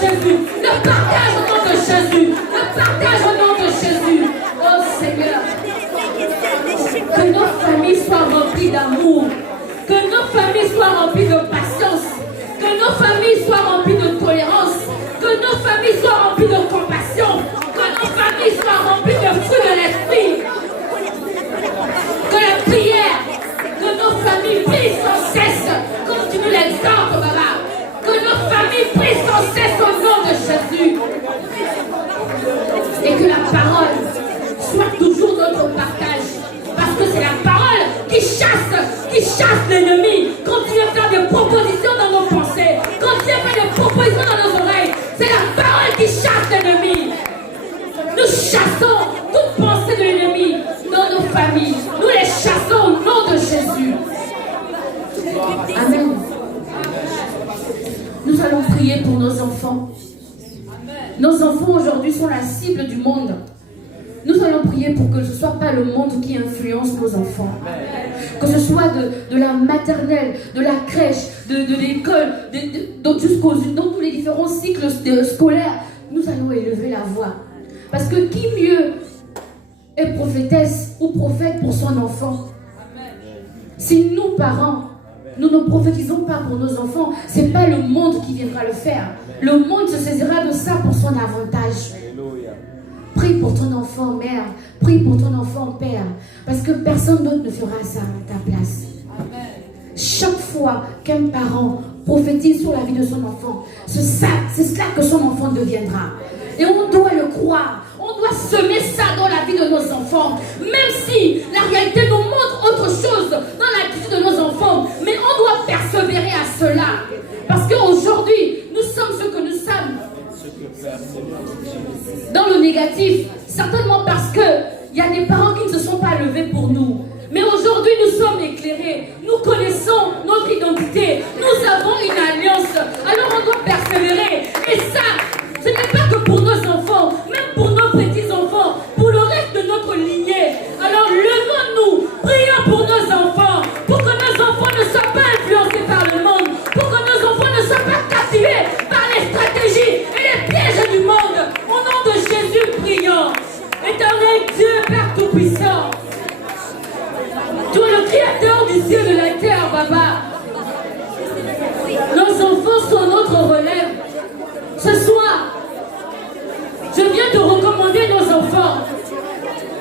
Jésus. Le partage au nom de Jésus. Le partage au nom de Jésus. Oh Seigneur. Que nos familles soient remplies d'amour. Que nos familles soient remplies de patience. Que nos familles soient remplies de tolérance. Que nos familles soient remplies de compassion. Que nos familles soient remplies de fruits de l'esprit. Que la prière, que nos familles prient sans cesse. Comme tu nous l'exhortes, Baba. Que nos familles prient sans cesse au nom de Jésus. Et que la parole soit toujours notre partage. Parce que c'est la parole qui chasse l'ennemi. Quand il vient faire des propositions dans nos pensées, quand il vient faire des propositions dans nos oreilles, c'est la parole qui chasse l'ennemi. Nous chassons toute pensée de l'ennemi dans nos familles. Nous les chassons au nom de Jésus. Amen. Nous allons prier pour nos enfants. Nos enfants aujourd'hui sont la cible du monde. Nous allons prier pour que ce ne soit pas le monde qui influence nos enfants. Que ce soit de la maternelle, de la crèche, de l'école, dans tous les différents cycles scolaires. Nous allons élever la voix. Parce que qui mieux est prophétesse ou prophète pour son enfant? Si nous, parents, nous ne prophétisons pas pour nos enfants, ce n'est pas le monde qui viendra le faire. Le monde se saisira de ça pour son avantage. Prie pour ton enfant, mère. Prie pour ton enfant, père. Parce que personne d'autre ne fera ça à ta place. Amen. Chaque fois qu'un parent prophétise sur la vie de son enfant, c'est cela que son enfant deviendra. Et on doit le croire. On doit semer ça dans la vie de nos enfants. Même si la réalité nous montre autre chose dans l'attitude de nos enfants. Mais on doit persévérer à cela. Parce qu'aujourd'hui, nous sommes ce que nous sommes. Dans le négatif, certainement parce qu'il y a des parents qui ne se sont pas levés pour nous. Mais aujourd'hui, nous sommes éclairés. Nous connaissons notre identité. Nous avons une alliance. Alors on doit persévérer. Et ça, ce n'est pas que pour nos enfants, même pour nos petits-enfants, pour le reste de notre lignée. Alors levons-nous, prions pour nos enfants, pour que nos enfants ne soient pas influencés par le monde, pour que nos enfants ne soient pas captivés par les stratégies et les pièges du monde. Au nom de Jésus, prions. Éternel Dieu, Père Tout-Puissant, tu es le Créateur du ciel et de la terre, Baba. Nos enfants sont notre relève. Ce soir, je viens te recommander nos enfants.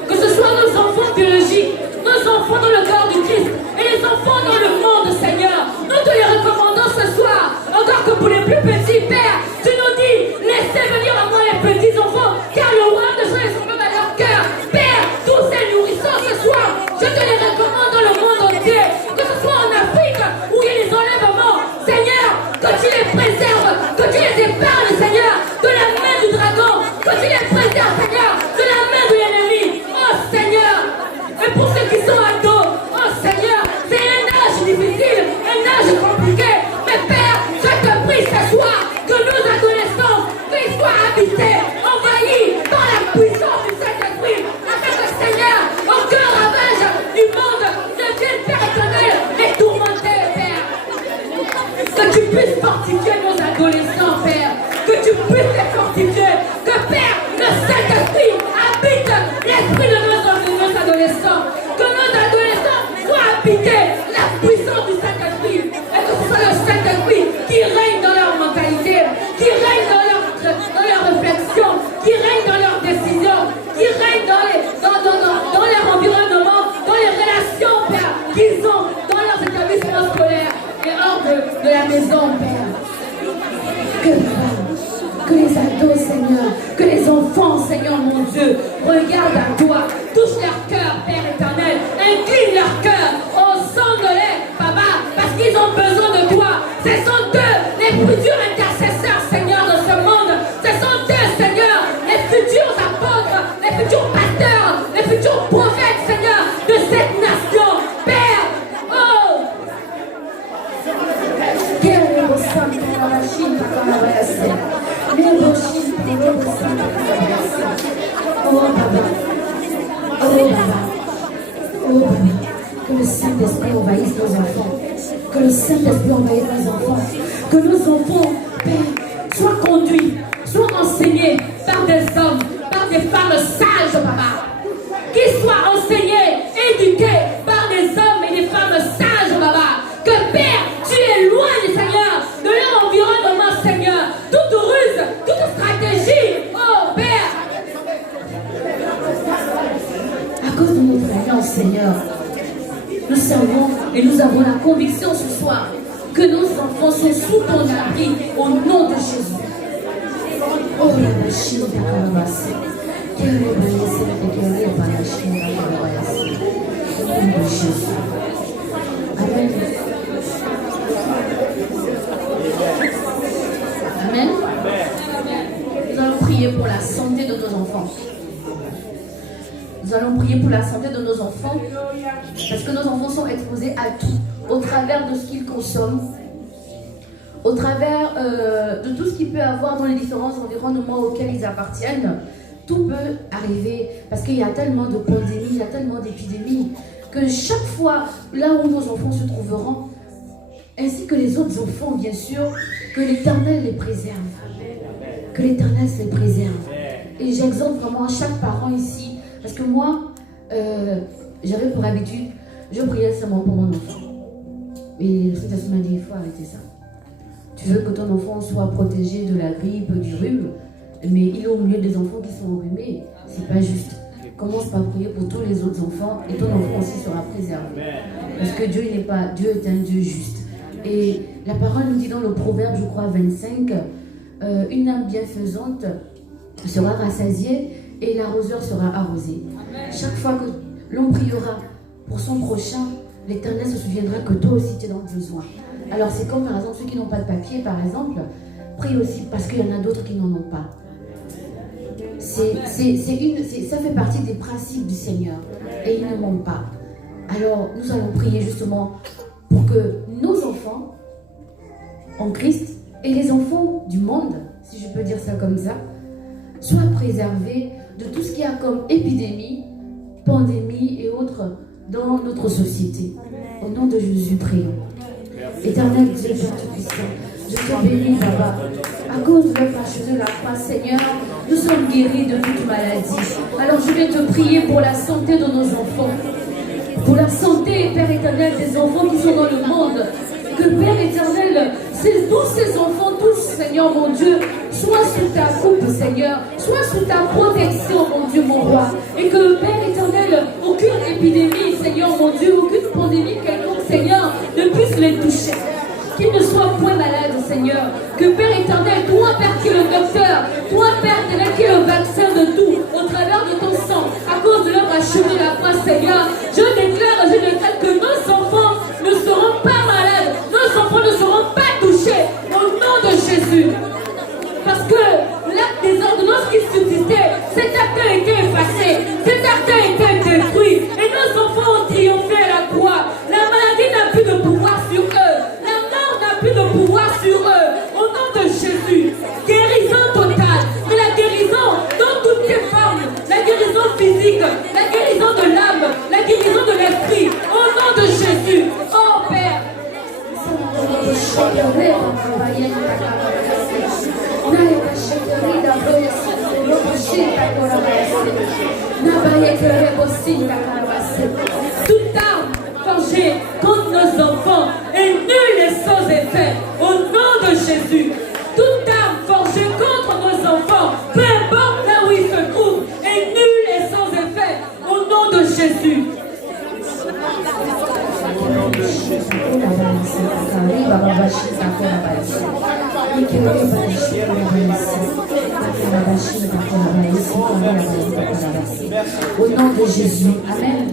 Que ce soit nos enfants biologiques, nos enfants dans le corps du Christ et les enfants dans le monde, Seigneur. Nous te les recommandons ce soir. Encore que pour les plus petits, Père, tu nous dis, laissez venir à moi les petits enfants, car le roi de joie est semblable à leur cœur. Père, tous ces nourrissons ce soir, je te les recommande dans le monde entier. Que ce soit en Afrique, où il y a des enlèvements, Seigneur, que tu les préserves, que tu les épargnes, Seigneur, de la main du dragon, que tu les préserves, Seigneur, de la main de l'ennemi. Oh Seigneur, et pour ceux qui sont ados, oh Seigneur, c'est un âge difficile, un âge compliqué. Mais Père, je te prie ce soir que nos adolescents puissent soient habités, envahis par la puissance du Saint-Esprit, afin que Seigneur, aucun ravage du monde ne vienne, Père éternel, les tourmenter, Père. Que tu puisses fortifier nos adolescents, Père. Que tu puisses les fortifier. Que Père, le Saint-Esprit habite l'esprit de nos adolescents. Que nos adolescents soient habités la puissance du Saint-Esprit. Et que ce soit le Saint-Esprit qui règne dans leur mentalité, qui règne dans leur réflexion, qui règne dans leurs décisions, qui règne dans leur environnement, dans les relations, Père, qu'ils ont dans leurs établissements scolaires et hors de la maison, Père. Que les ados, Seigneur, que les enfants, Seigneur mon Dieu, regardent à toi, touche leur cœur, Père éternel, incline leur cœur, ensemble-les, Papa, parce qu'ils ont besoin de toi. Ce sont eux les futurs intercesseurs, Seigneur, de ce monde. Ce sont eux, Seigneur, les futurs apôtres, les futurs pasteurs, les futurs prophètes, Seigneur, de cette nation. Père, oh! Oh Baba, que le Saint-Esprit envahisse nos enfants, que le Saint-Esprit envahisse nos enfants, que nos enfants, Père, soient conduits Seigneur. Nous savons et nous avons la conviction ce soir que nos enfants sont sous ton abri au nom de Jésus. Oh la machine de Karabas. Quelle est la machine de Karabas. Au nom de Jésus. Amen. Amen. Nous allons prier pour la santé de nos enfants. Nous allons prier pour la santé de nos enfants parce que nos enfants sont exposés à tout au travers de ce qu'ils consomment, au travers de tout ce qu'il peut avoir dans les différents environnements auxquels ils appartiennent. Tout peut arriver parce qu'il y a tellement de pandémies, il y a tellement d'épidémies que chaque fois là où nos enfants se trouveront, ainsi que les autres enfants bien sûr, que l'Éternel les préserve. Que l'Éternel les préserve. Et j'exhorte vraiment chaque parent ici, parce que moi, j'avais pour habitude, je priais seulement pour mon enfant. Et le Saint-Esprit m'a dit, il faut arrêter ça. Tu veux que ton enfant soit protégé de la grippe, du rhume, mais il est au milieu des enfants qui sont enrhumés. C'est pas juste. Commence par prier pour tous les autres enfants et ton enfant aussi sera préservé. Parce que Dieu est un Dieu juste. Et la parole nous dit dans le Proverbe, je crois, 25, une âme bienfaisante sera rassasiée et l'arroseur sera arrosé. Chaque fois que l'on priera pour son prochain, l'Éternel se souviendra que toi aussi tu es dans le besoin. Alors c'est comme par exemple ceux qui n'ont pas de papier, par exemple, prie aussi parce qu'il y en a d'autres qui n'en ont pas. Ça fait partie des principes du Seigneur et il ne ment pas. Alors nous allons prier justement pour que nos enfants en Christ et les enfants du monde, si je peux dire ça comme ça, soient préservés de tout ce qu'il y a comme épidémie, pandémie et autres dans notre société. Au nom de Jésus, prions. Éternel Dieu Tout-Puissant, je te bénis, Papa. À cause de la passion de la croix, Seigneur, nous sommes guéris de toute maladie. Alors je vais te prier pour la santé de nos enfants. Pour la santé, Père éternel, des enfants qui sont dans le monde. Que Père éternel, tous ces enfants, tous, Seigneur mon Dieu, soient sous ta coupe, Seigneur, soient sous ta protection, mon Dieu, mon roi. Et que Père éternel, aucune épidémie, Seigneur mon Dieu, aucune pandémie quelconque, Seigneur, ne puisse les toucher. Qu'ils ne soient point malades, Seigneur. Que Père éternel, toi, Père qui est le docteur, toi, Père éternel, qui est le vaccin de tout, au travers de ton sang, à cause de l'œuvre achevée de la croix, Seigneur, je déclare que nos enfants ne seront pas malades, nos enfants ne seront pas touchés, au nom de Jésus. Parce que l'acte des ordonnances qui subsistaient, cet acte a été effacé, cet acte a été détruit, et nos enfants ont triomphé à la croix. La maladie n'a plus de pouvoir sur eux, la mort n'a plus de pouvoir sur eux, au nom de Jésus. Guérison totale, mais la guérison dans toutes les formes, la guérison physique, la guérison de l'âme, la guérison de l'esprit, au nom de Jésus. Oh Père, toute arme forgée contre nos enfants est nulle et sans effet au nom de Jésus. Toute arme forgée contre nos enfants, peu importe là où ils se trouvent, est nulle et sans effet au nom de Jésus. Au nom de Jésus. Amen.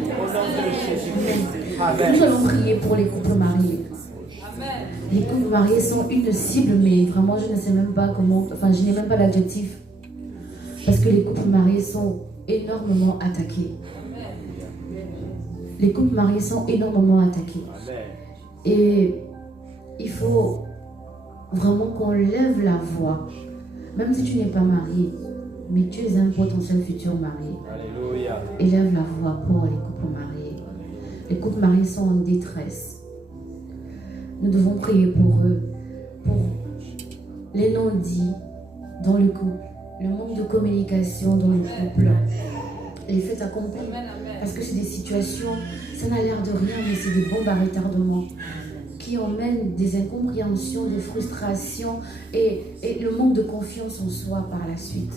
Nous allons prier pour les couples mariés. Les couples mariés sont une cible, mais vraiment je ne sais même pas comment, je n'ai même pas l'adjectif. Parce que les couples mariés sont énormément attaqués. Les couples mariés sont énormément attaqués. Et il faut vraiment qu'on lève la voix. Même si tu n'es pas marié, mais tu es un potentiel futur marié. Alléluia. Élève la voix pour les couples mariés. Les couples mariés sont en détresse. Nous devons prier pour eux, pour les non-dits dans le couple, le manque de communication dans le couple, les faits accomplis. Parce que c'est des situations, ça n'a l'air de rien, mais c'est des bombes à retardement qui emmènent des incompréhensions, des frustrations et le manque de confiance en soi par la suite.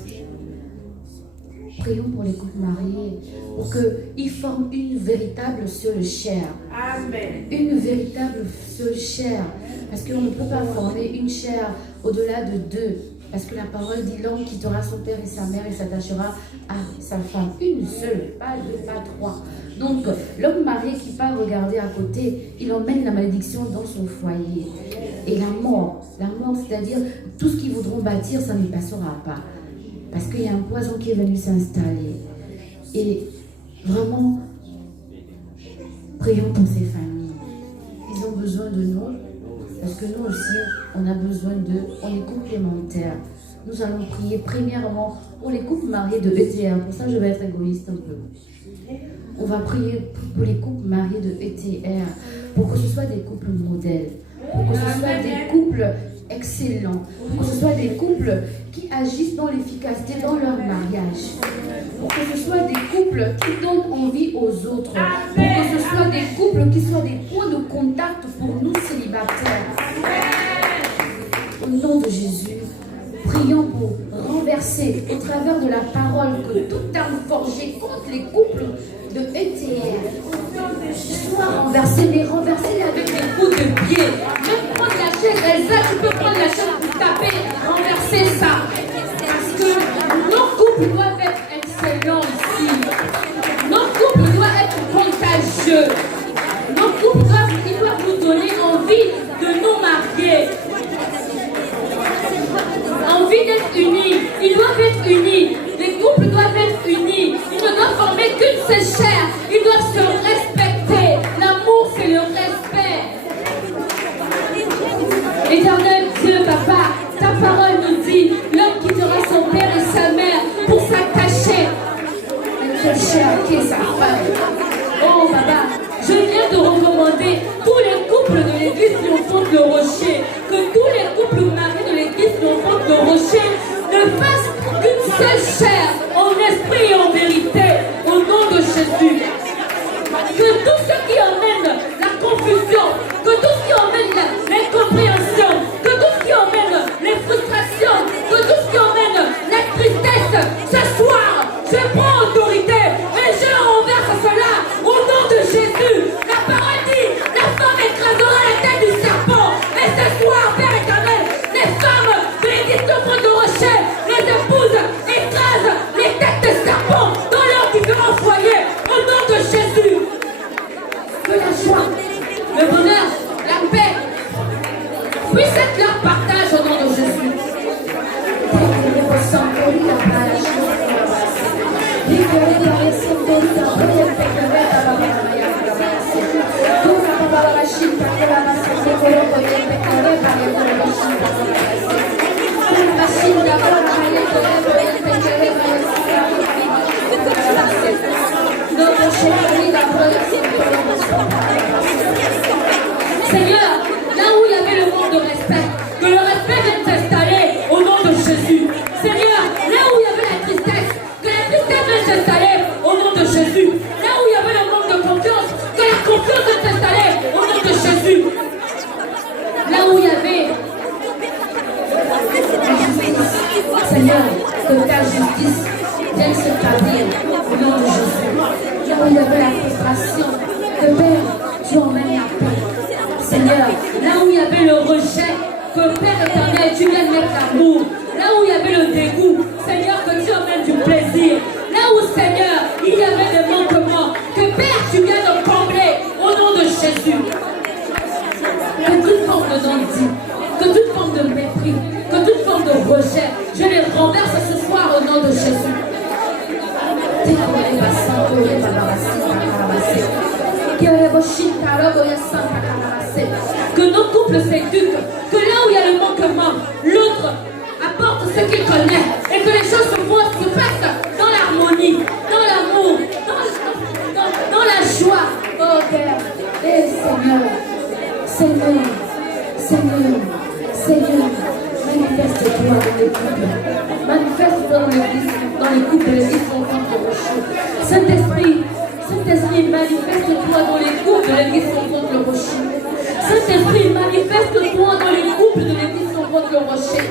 prions pour les couples mariés, pour qu'ils forment une véritable seule chair. Amen. Une véritable seule chair. Parce qu'on ne peut pas former une chair au-delà de deux. Parce que la parole dit l'homme quittera son père et sa mère et s'attachera à sa femme. Une seule, pas deux, pas trois. Donc, l'homme marié qui part regarder à côté, il emmène la malédiction dans son foyer. Et la mort, c'est-à-dire tout ce qu'ils voudront bâtir, ça ne passera pas. Parce qu'il y a un poison qui est venu s'installer. Et vraiment, prions pour ces familles. Ils ont besoin de nous. Parce que nous aussi, on a besoin d'eux. On est complémentaires. Nous allons prier premièrement pour les couples mariés de ETR. Pour ça, je vais être égoïste un peu. On va prier pour les couples mariés de ETR. Pour que ce soit des couples modèles. Pour que ce soit des couples excellents. Pour que ce soit des couples qui agissent dans l'efficacité dans leur mariage. Pour que ce soit des couples qui donnent envie aux autres. Pour que ce soit des couples qui soient des points de contact pour nous célibataires. Au nom de Jésus, prions pour renverser au travers de la parole que toute arme forgée contre les couples de ETR soit renversée, mais renversée avec des coups de pied. Même prendre la chaise, Elsa, tu peux prendre la chaise pour taper, renverser ça. Parce que nos couples doivent être excellents ici. Nos couples doivent être contagieux. Nos couples doivent nous donner envie de nous marier. Envie d'être unis. Ils doivent être unis. Les couples doivent être unis. Ils ne doivent former qu'une seule chair. Ils doivent se respecter. L'amour, c'est le respect. Éternel Dieu, Papa, ta parole nous dit, l'homme quittera son père et sa mère pour s'attacher à une seule chair qui est sa femme. Oh, Papa, je viens de recommander tous les couples de l'église triomphante le Rocher, que tous les couples mariés de l'église triomphante le Rocher ne fassent qu'une seule chair, en esprit et en vérité, au nom de Jésus. Que tout ce qui emmène la confusion, que tout ce qui emmène l'incompréhension, que tout ce qui emmène les frustrations, que tout ce qui emmène la tristesse, ce soir, je prends autorité et je renverse cela au nom de Jésus. La parole dit, la femme écrasera la tête du serpent. Et ce soir, Père éternel, les femmes de l'église de Rocher, les épouses écrasent les têtes de serpent dans leurs différents foyers au nom de Jésus. Que la joie, le bonheur, la paix puisse être leur partage au nom de Jésus. Seigneur, là où il y avait le manque de respect, que le respect vienne s'installer au nom de Jésus. Seigneur, là où il y avait la tristesse, que la tristesse vienne s'installer au nom de Jésus. Là où il y avait le manque de confiance, que la confiance vienne s'installer au nom de Jésus. Là où il y avait la justice, Seigneur, que ta justice vienne s'établir au nom de Jésus. Là où il y avait la frustration, que Père, tu emmènes la paix. Seigneur, là où il y avait le rejet, que Père éternel, tu viennes mettre l'amour. Là où il y avait le dégoût, Seigneur, que tu emmènes du plaisir. Là où, Seigneur, il y avait des manquements, que Père, tu viennes de combler au nom de Jésus. Que toute forme de non-dit, que toute forme de mépris, que toute forme de rejet, je les renverse ce soir au nom de Jésus. Que nos couples s'éduquent, que là où il y a le manquement, l'autre apporte ce qu'il connaît et que les choses se passent dans l'harmonie, dans l'amour, dans la joie. Oh Père, et Seigneur, manifeste-toi dans les couples, manifeste-toi dans les couples de l'église triomphante de Rocher. Saint-Esprit, manifeste-toi dans les couples de l'église triomphante de Rocher. Saint-Esprit, manifeste-toi dans les couples de l'église triomphante de Rocher.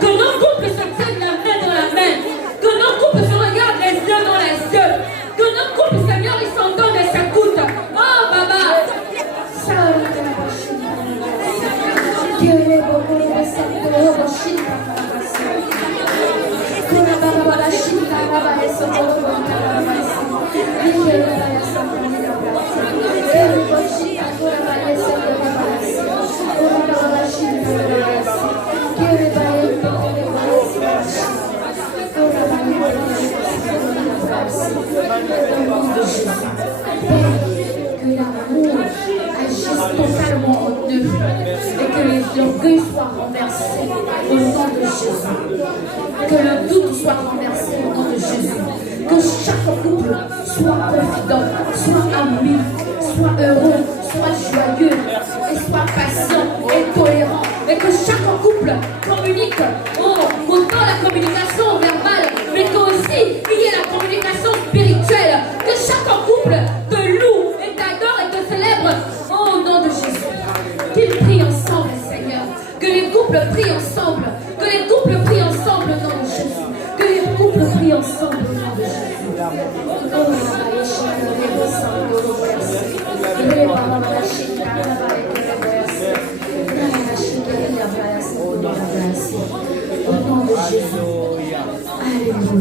Que nos couples se tiennent la main dans la main, que nos couples se regardent les Que l'amour agisse totalement en eux et que les orgueils soient renversés au nom de Jésus. Que le doute soit renversé au nom de Jésus. Que chaque couple soit confident, soit ami, soit heureux, soit joyeux et soit patient et tolérant. Et que chaque couple communique autant la communication verbale, mais qu'aussi il y ait la communication spirituelle. Que chaque couple te loue et t'adore et te célèbre au nom de Jésus. Qu'ils prient ensemble, Seigneur. Que les couples prient ensemble. Que les couples prient ensemble au nom de Jésus. Que les couples prient ensemble au nom de Jésus. Au nom de Jésus. Alléluia.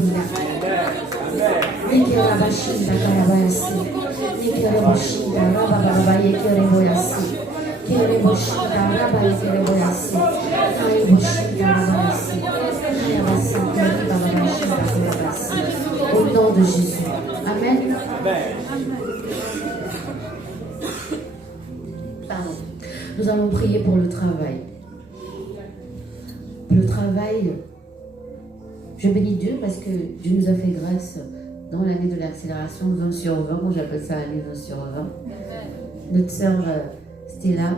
Au nom de Jésus. Amen. Pardon. Nous allons prier pour le travail. Le travail, je bénis Dieu parce que Dieu nous a fait grâce dans l'année de l'accélération 20 sur 20. Moi j'appelle ça l'année 20 sur 20. Notre sœur Stella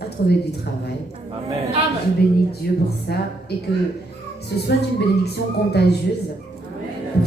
a trouvé du travail. Amen. Je bénis Dieu pour ça et que ce soit une bénédiction contagieuse. Amen.